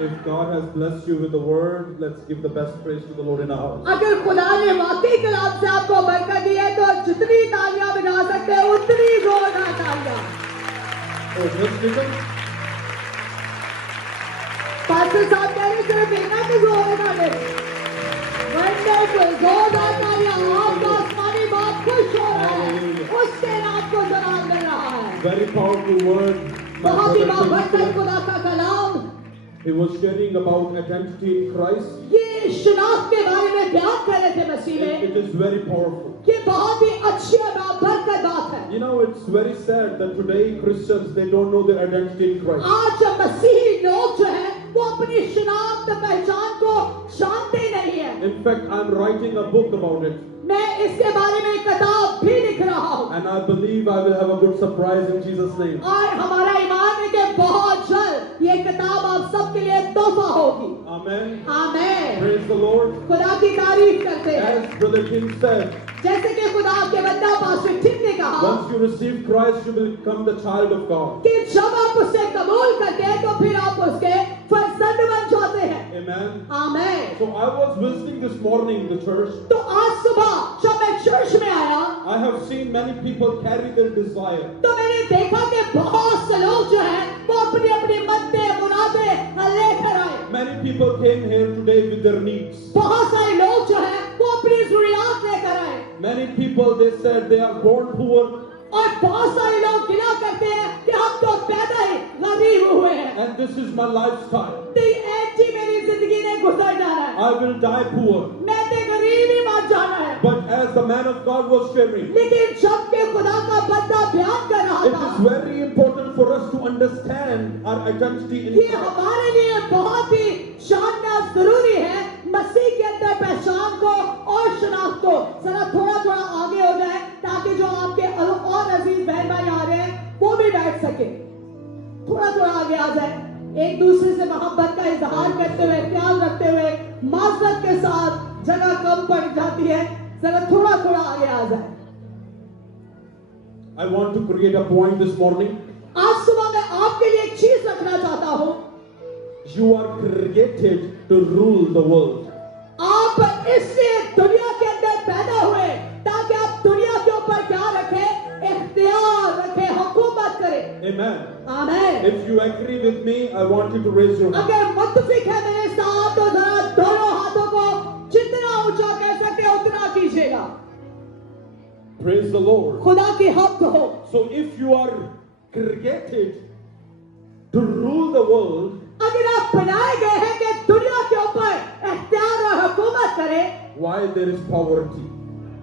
If God has blessed you with the word, let's give the best praise to the Lord in our house. अगर खुदा ने वाकई कलाम से आपको बरकत दी है तो जितनी तालियां बजा सकते हैं उतनी जोरदार तालियां. Oh, just listen. पास्टर साहब कह रहे सिर्फ इतना तो जोरदार है. वंडरफुल, जोरदार तालियां. आपका आसमानी बाप खुश हो रहा है. उससे आपको जवाब मिल रहा है. Very powerful word. बहुत ही बाबरकत खुदा का कलाम. He was sharing about identity in Christ. ये शिनाख्त के बारे में बयान कर रहे थे मसीह में. It is very powerful. ये बहुत ही अच्छी और बाबरकत बात है. You know, it's very sad that today Christians, they don't know their identity in Christ. आज मसीही लोग जो है वो अपनी शिनाख्त पहचान को जानते नहीं है. In fact, I'm writing a book about it. मैं इसके बारे में एक किताब भी लिख रहा हूँ. And I believe I will have a good surprise in Jesus' name. और हमारा ईमान है कि बहुत जल्द ये किताब आप सबके लिए तोहफा होगी. Amen. आमीन. Praise the Lord. खुदा की तारीफ करते हैं. As Brother King said, जैसे कि खुदा के बंदा पास्टर टिम ने कहा once you receive Christ, you will become the child of God. कि जब आप उसे कबूल करते हैं तो फिर आप उसके फर्जंद बन जाते हैं. Amen. आमीन. So I was visiting this morning the church. तो आज सुबह जब मैं चर्च में आया I have seen many people carry their desire. तो मैंने देखा कि बहुत से लोग जो हैं वो अपनी अपनी मन्नतें मुरादें लेकर आए. Many people came here today with their needs. बहुत सारे लोग जो हैं वो अपनी ज़रूरियात लेकर आए. Many people, they said they are born poor. और बहुत सारे लोग गिला करते हैं कि हम तो पैदा ही गरीब हुए हैं. And this is my lifestyle. तो ऐसी मेरी जिंदगी ने गुजर जाना है. I will die poor. मैं तो गरीब ही मर जाना है. But as the man of God was sharing, लेकिन जब के खुदा का बंदा बयान कर रहा it था is very important for us to understand our identity in ये Christ. हमारे लिए बहुत ही जानना जरूरी है मसीह के अंदर पहचान को और शनाख्त को. जरा थोड़ा थोड़ा आगे हो जाए ताकि जो आपके और अजीज बहन भाई आ रहे हैं वो भी बैठ सके. थोड़ा थोड़ा आगे आ जाए. एक दूसरे से मोहब्बत का इजहार करते हुए, ख्याल रखते हुए, माजरत के साथ. जगह कम पड़ जाती है. जरा थोड़ा थोड़ा आगे आ जाए. I want to create a point this morning. आज सुबह मैं आपके लिए एक चीज रखना चाहता हूँ. You are created to rule the world. आप इसलिए दुनिया के अंदर पैदा हुए ताकि आप दुनिया के ऊपर क्या रखें? इख्तियार रखें, हुकूमत करें. Amen. आमीन. If you agree with me, I want you to raise your hand. अगर मुत्तफिक है मेरे साथ तो जरा दोनों हाथों को जितना ऊंचा कह सकते हैं उतना कीजिएगा. Praise the Lord. खुदा की हक हो. So if you are created to rule the world, अगर आप बनाए गए हैं कि दुनिया के ऊपर इख्तियार और हुकूमत करें why there is poverty?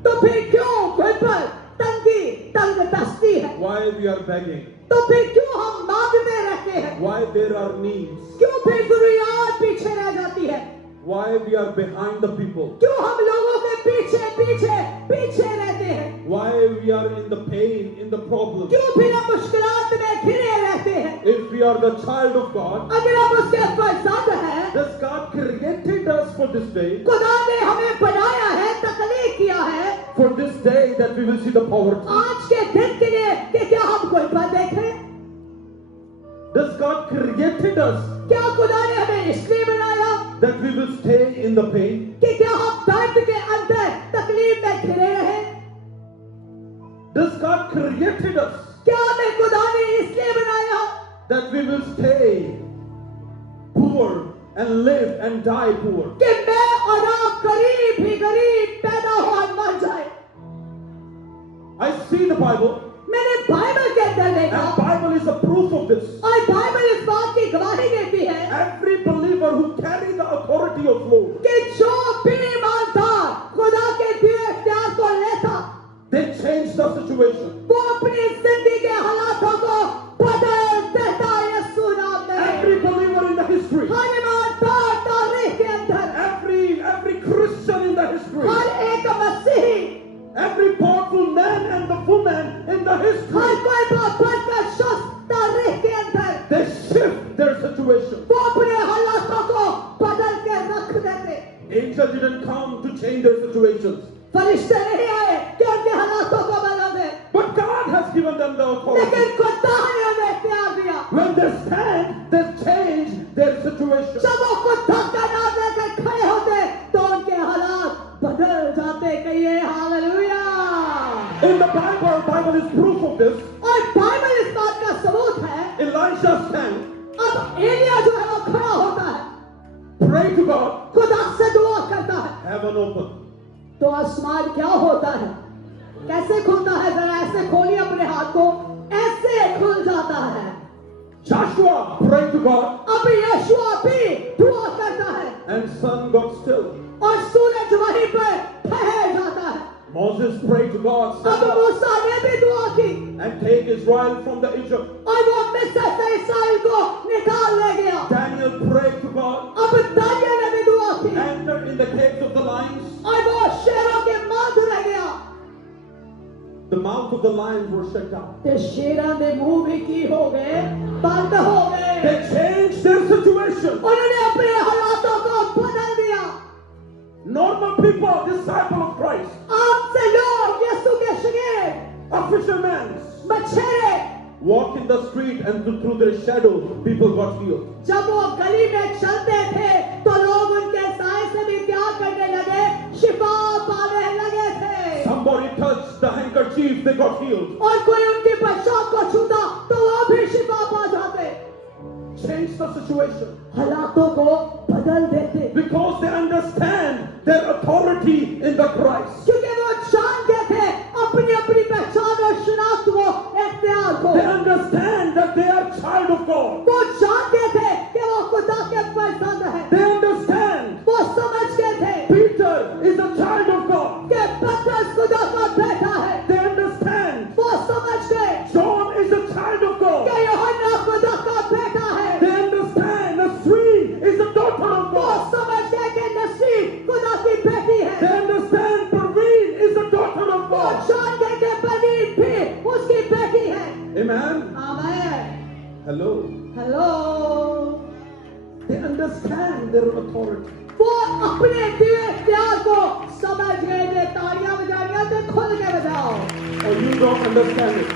तो फिर क्यों खुद पर तंगी तंगदस्ती है? Why we are begging? तो फिर क्यों हम मांगते रहते हैं? Why there are needs? क्यों फिर जरूरियात पीछे रह जाती है? Why we are behind the people? क्यों हम लोगों के पीछे पीछे पीछे रहते हैं? Why we are in the pain, in the problem? क्यों फिर हम मुश्किलात में घिरे रहते हैं? If we are the child of God, अगर आप उसके फर्जंद हैं, does God created us for this day? खुदा ने हमें बनाया है, तख्लीक किया है For this day that we will see the poverty? आज के दिन के लिए कि क्या हम कोई बात देखें? Does God created us क्या खुदा ने हमें इसलिए बनाया that we will stay in the pain? कि क्या हम दर्द के अंदर तकलीफ में घिरे रहे? Does God created us क्या हमें खुदा ने इसलिए बनाया that we will stay poor and live and die poor? कि मैं और आप गरीब ही गरीब पैदा हो और मर जाए? I see the Bible, मैंने बाइबल के अंदर देखा and Bible is a proof of this. और बाइबल इस बात की गवाही देती है Every believer who carry the authority of Lord, कि जो भी ईमानदार खुदा के दिए इख्तियार को लेता they change the situation. वो अपनी जिंदगी के हालातों को बदल देता है यीशु नाम में. Every believer in the history, हर ईमानदार तारीख के अंदर, every Christian in the history, हर एक मसीही, every powerful man and the woman in the हर history, कोई बाबर का शख्स तारीख के अंदर they shift their situation. वो अपने हालातों को बदल के रख देते. Angels didn't come to change their situations, फरिश्ते नहीं आए कि उनके हालातों को बदल दे, but God has given them the authority. लेकिन खुदा ने उन्हें इख्तियार दिया. When they stand, they change their situation. जब stand, अब एलिया जो है वो खड़ा होता है, pray to God, खुदा से दुआ करता है, heaven open. तो आसमान क्या होता है, कैसे खुलता है? जरा ऐसे खोलिए अपने हाथ को, ऐसे खुल जाता है। Joshua prayed to God, अब यहोशू भी दुआ करता है and sun got still. और सूरज वहीं पर ठहर जाता है। Moses prayed to God, अब stand up मूसा ने भी दुआ की and take Israel from the Egypt. और वो मिस्र से इस्राएल को निकाल ले गया। Daniel prayed to God, अब दानियल ने भी दुआ की entered in the caves of the lions. और वो शेरों के मध्य रह गया। The mouth of the lions were shut down. ते शेरा ने मुंह भी की हो गए, बंद हो गए। They changed their situation. उन्होंने अपने हालातों को बदल दिया। Normal people, disciple of Christ, आपसे लोग यीशु के शिष्य, a fisherman, मछेरे, walk in the street and through their shadow, people got healed. जब वो गली में चलते थे तो लोग उनके साय से भी त्याग करने लगे, शिफा पाने लगे थे। Somebody touched the handkerchief, they got healed. और कोई उनकी पोशाक को छूता तो वो भी शिफा पा जाते। Change the situation. हालातों को बदल देते, Because they understand their authority in the Christ. क्योंकि वो जानते थे अपनी अपनी पहचान और शिनाख्त को, इख्तियार को। They understand that they are child of God. वो जानते थे कि वो खुदा के फर्जंद है। They understand वो समझते थे Peter is a child of God. कि पतरस खुदा का बेटा है। They understand वो समझ गए John is a child of God. कि यूहन्ना खुदा का बेटा है। They understand Nasreen is a daughter of वो God. समझ गए कि नसीब खुदा की बेटी है। They understand Parveen is a daughter of वो God. जान गए कि परवीन भी उसकी बेटी है। Amen. आमीन। Hello. Hello. They understand their authority. वो अपने दिए इख्तियार को समझ गए। थे तालियां बजानियां थे, खुल के बजाओ। Or you don't understand it.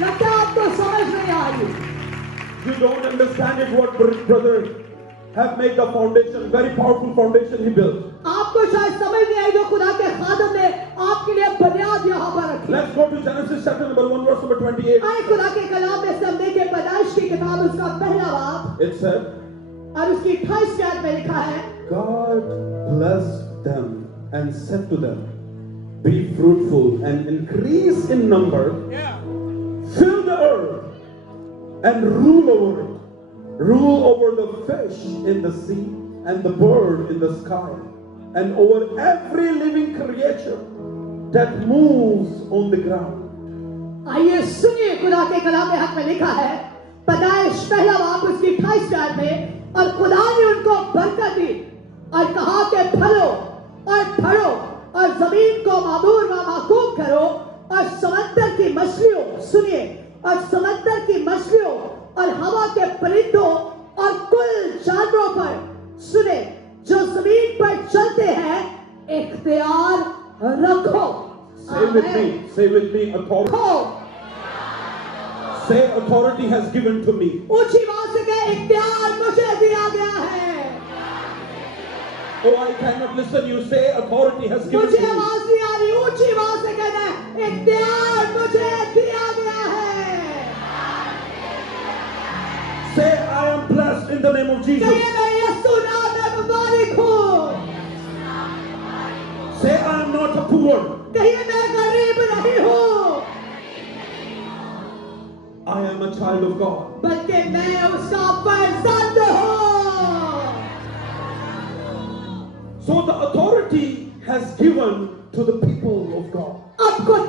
लगता है आपको समझ नहीं आ रही। You don't understand it what brother have made the foundation, very powerful foundation he built. आपको शायद समझ नहीं आई जो खुदा के खादम ने आपके लिए बुनियाद यहाँ पर रखी। Let's go to Genesis chapter number 1 verse number 28. आए खुदा के कलाम में से हम देखें पैदाइश की किताब उसका पहला बाब It said, और उसकी 28 आयत में लिखा है, God blessed them and said to them, be fruitful and increase in number, fill the earth and rule over it. Rule over the fish in the sea and the bird in the sky and over every living creature that moves on the ground. आइए सुनिए खुदा के कलाम में हक में लिखा है, पैदाइश पहला बाब उसकी 28 आयत में, और खुदा ने उनको बरकत दी और कहा कि फलो और फड़ो और जमीन को मामूर व माकूब करो और समंदर की मछलियों, सुनिए, और समंदर की मछलियों और हवा के परिंदों और कुल जानवरों पर, सुने, जो जमीन पर चलते हैं, इख्तियार रखो। Say with me, authority. रखो। Say authority has given to me. ऊंची आवाज से कहे, इख्तियार मुझे दिया गया है। Oh, I cannot listen. You say authority has given मुझे to me. आवाज नहीं आ रही, ऊंची आवाज से कहना है, इख्तियार मुझे दिया गया है। Say I am blessed in the name of Jesus. कहिए मैं यीशु नाम में मुबारक हूँ। Say I am not a poor. कहिए मैं गरीब नहीं हूँ, I am a child of God. बल्कि मैं उसका फर्जंद हूँ। So the authority has given to the people of God. अब खुदा